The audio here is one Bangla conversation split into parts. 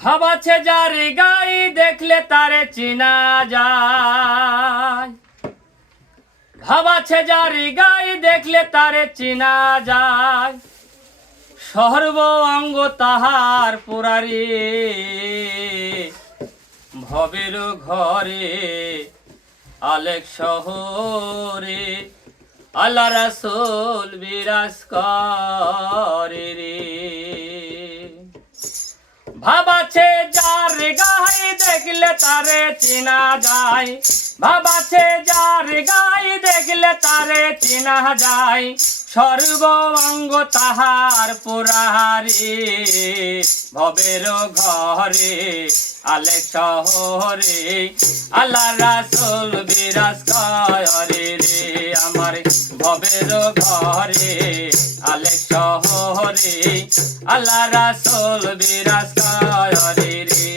ভাবাছে যার গাই দেখলে তারে চিনা যায়। ভাবাছে যার গাই দেখলে তারে চিনা যায়। সর্ব অঙ্গ তাহার পুরারি ভবের ঘরে আলেক শহরে আল্লাহ রাসূল বিরাজ করে রে। ভাবাছে যার গাই দেখলে তারে চিনা যায়। ভাবাছে যার গাই দেখলে তারে চিনা যায়। সর্ব অঙ্গ তাহার পুরারি ভবের ঘরে আলেক শহরে আল্লাহ রাসূল বিরাজ করে রে। আমার ভবের ঘরে আলেক শহরে আল্লাহ রাসূল বিরাজ করে রে।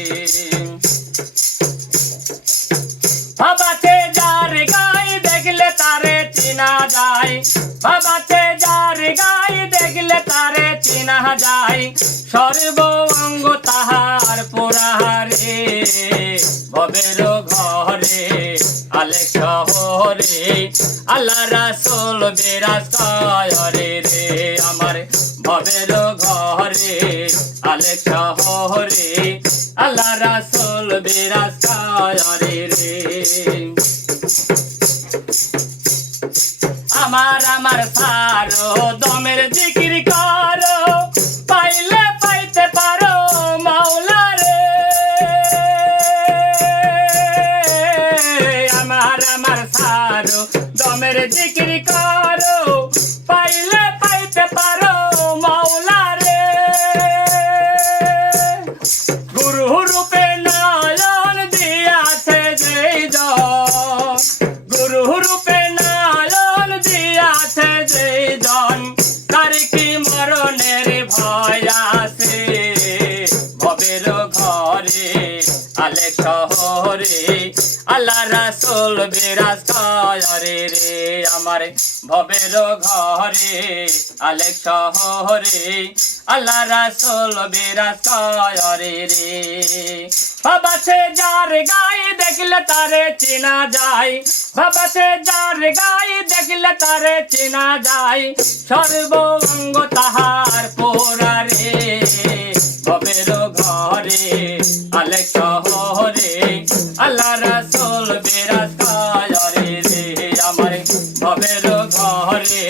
ভাবাতে যার গাই দেখলে তারে চিনা যায়। ভাবাতে যার গাই দেখলে তারে চিনা যায়। সর্ব অঙ্গ তাহার পুরারে ভবের ঘরে আলেক শহরে আল্লাহ রাসূল বিরাজ করে রে। আমার ভবের ঘরে আলেক শহরে আল্লাহ রাসূল বিরাজ করে রে। আমার সারো দমের জিকির করো পাইলে পাইতে পারো মাওলা রে। আমার সারো দমের জিকির করো পাইলে পাইতে পারো মাওলা রে। গুরু রূপে নয়ন দিয়াছে যেই জন, গুরু রূপে নয়ন দিয়াছে যেই জন, তার কি মরণের ভয় আছে। ভবের ঘরে আলেক শহরে আল্লাহ রাসূল বিরাজ করে রে। আমার ভবের ঘরে আলেক শহরে আল্লাহ রাসূল বিরাজ করে রে। ভাবাছে যার গাই দেখলে তারে চিনা যায়। ভাবাছে যার গাই দেখলে তারে চিনা যায়। সর্ব অঙ্গ তাহার পুরারে ভবের ঘরে আলেক শহরে আল্লাহ রাসূল বিরাজ করে রে। আমার ভবের ঘরে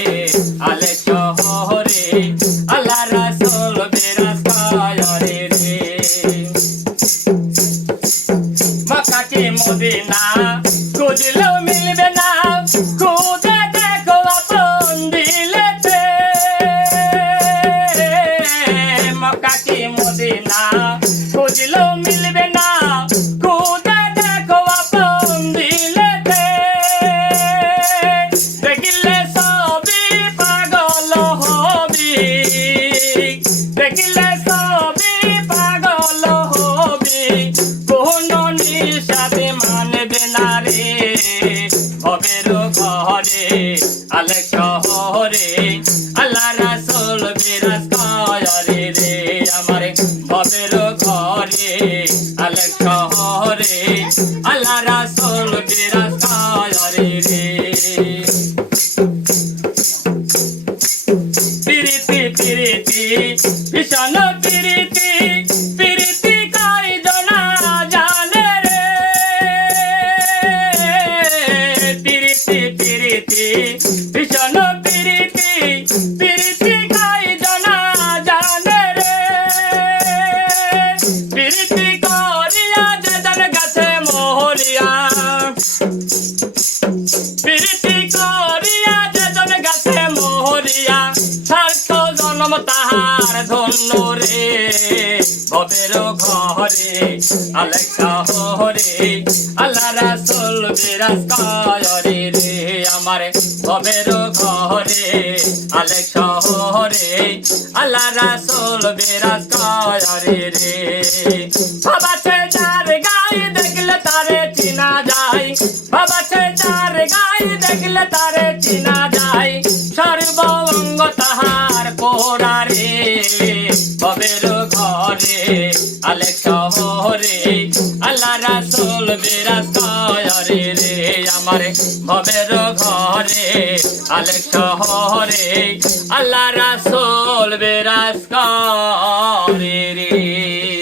আলেক শহরে আল্লাহ রাসূল বিরাজ করে রে। মক্কা কি মদিনা খুঁজলেও মিলবে না, খুঁজে দেখো আপন দিলেতে। মক্কা কি মদিনা খুঁজলেও মিলবে না, খুঁজে দেখো আপন দিলেতে। দেখিলে সবই পাগল হবি, দেখিলে সবই পাগল হবি, কোন নিশাতে মানবে না রে। ভবের ঘরে আলেক শহরে আল্লাহ রাসূল বিরাজ করে রে। আমার ভবের ঘরে আলেক শহরে আল্লাহ রাসূল বিরাজ করে রে। পিরিতি পিরিতি ভীষণ পিরিতি, পিরিতি কয়জনা জানে রে। পিরিতি পিরিতি ভীষণ পিরিতি, পিরিতি কয়জনা জানে রে। পিরিতি করিয়া যেজন গাছে মোহরিয়া, পিরিতি করিয়া যেজন গাছে মোহরিয়া, সার্থ জন্ম তাহার ধন্য রে। ভবের ঘরে আলেক শহরে আল্লাহ রাসূল বিরাজ করে রে। আমার ভবের ঘরে আলেক শহরে আল্লাহ রাসূল বিরাজ করে রে। ভাবাছে যার গাই দেখলে তারে চিনা যায়। ভাবাছে যার গাই দেখলে তারে চিনা যায়। সর্ব অঙ্গ তাহার পোড়ারে ভবের ঘরে আলেক শহরে আল্লাহ রাসূল বিরাজ করে রে আমার ভবের ঘরে আলেক শহরে আল্লাহ রাসূল বিরাজ করে রে।